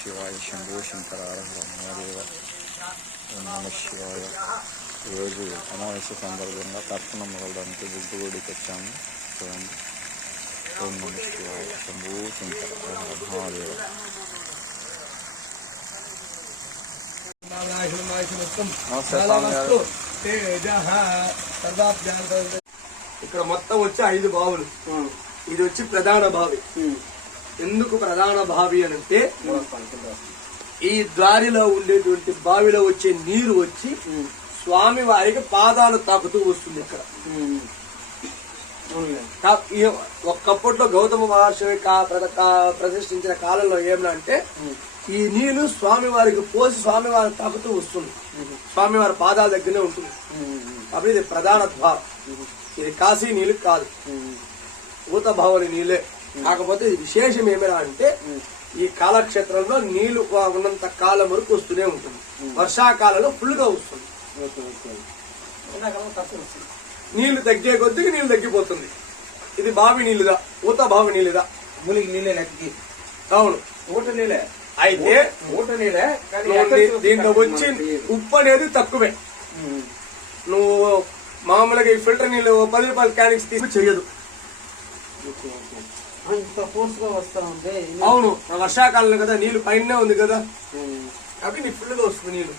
శివాయ. శంభో శంకర హర హర మహాదేవ. ఓం నమ శివాయ. ఈరోజు అమావాస్య సందర్భంగా తర్పణం మొదలడానికి బుద్ధుడికి వచ్చాము. చూడండి. ఓం నమ శివాయ. శంభో శంకర హర హర మహాదేవ. ఇక్కడ మొత్తం వచ్చి 5 బావులు. ఇది వచ్చి ప్రధాన బావి. ఎందుకు ప్రధాన బావి అని అంటే ఈ దారిలో ఉండేటువంటి బావిలో వచ్చే నీరు వచ్చి స్వామి వారికి పాదాలు తాకుతూ వస్తుంది. ఇక్కడ ఒక్కప్పట్లో గౌతమ మహర్షి ప్రతిష్ఠించిన కాలంలో ఏమనంటే ఈ నీళ్లు స్వామి వారికి పోసి స్వామి వారికి తాకుతూ వస్తుంది. స్వామివారి పాదాల దగ్గరనే ఉంటుంది. అప్పుడు ఇది ప్రధాన ద్వారం. ఇది కాశీ నీళ్ళు కాదు, ఊత భవని నీళ్ళే. కాకపోతే ఇది విశేషం ఏమైనా అంటే ఈ కాలక్షేత్రంలో నీళ్లు ఉన్నంత కాలం వరకు వస్తూనే ఉంటుంది. వర్షాకాలంలో ఫుల్ గా వస్తుంది. నీళ్లు తగ్గే కొద్దిగా నీళ్లు తగ్గిపోతుంది. ఇది బావి నీళ్ళుగా, ఊత బావి నీళ్ళుగా. మునిగి నీళ్ళే లెక్కకి. అవును, ఊట నీళ్ళే. అయితే ఊట నీళ్ళే. దీంట్లో వచ్చి ఉప్పు అనేది తక్కువే. నువ్వు మామూలుగా ఈ ఫిల్టర్ నీళ్ళు 10 రూపాయల క్యానిక్స్ తీసి చెయ్యదు. అవును, వర్షాకాలం కదా, నీళ్లు పైన ఉంది కదా, అవి నీ ఫుల్ గా వస్తుంది నీళ్లు.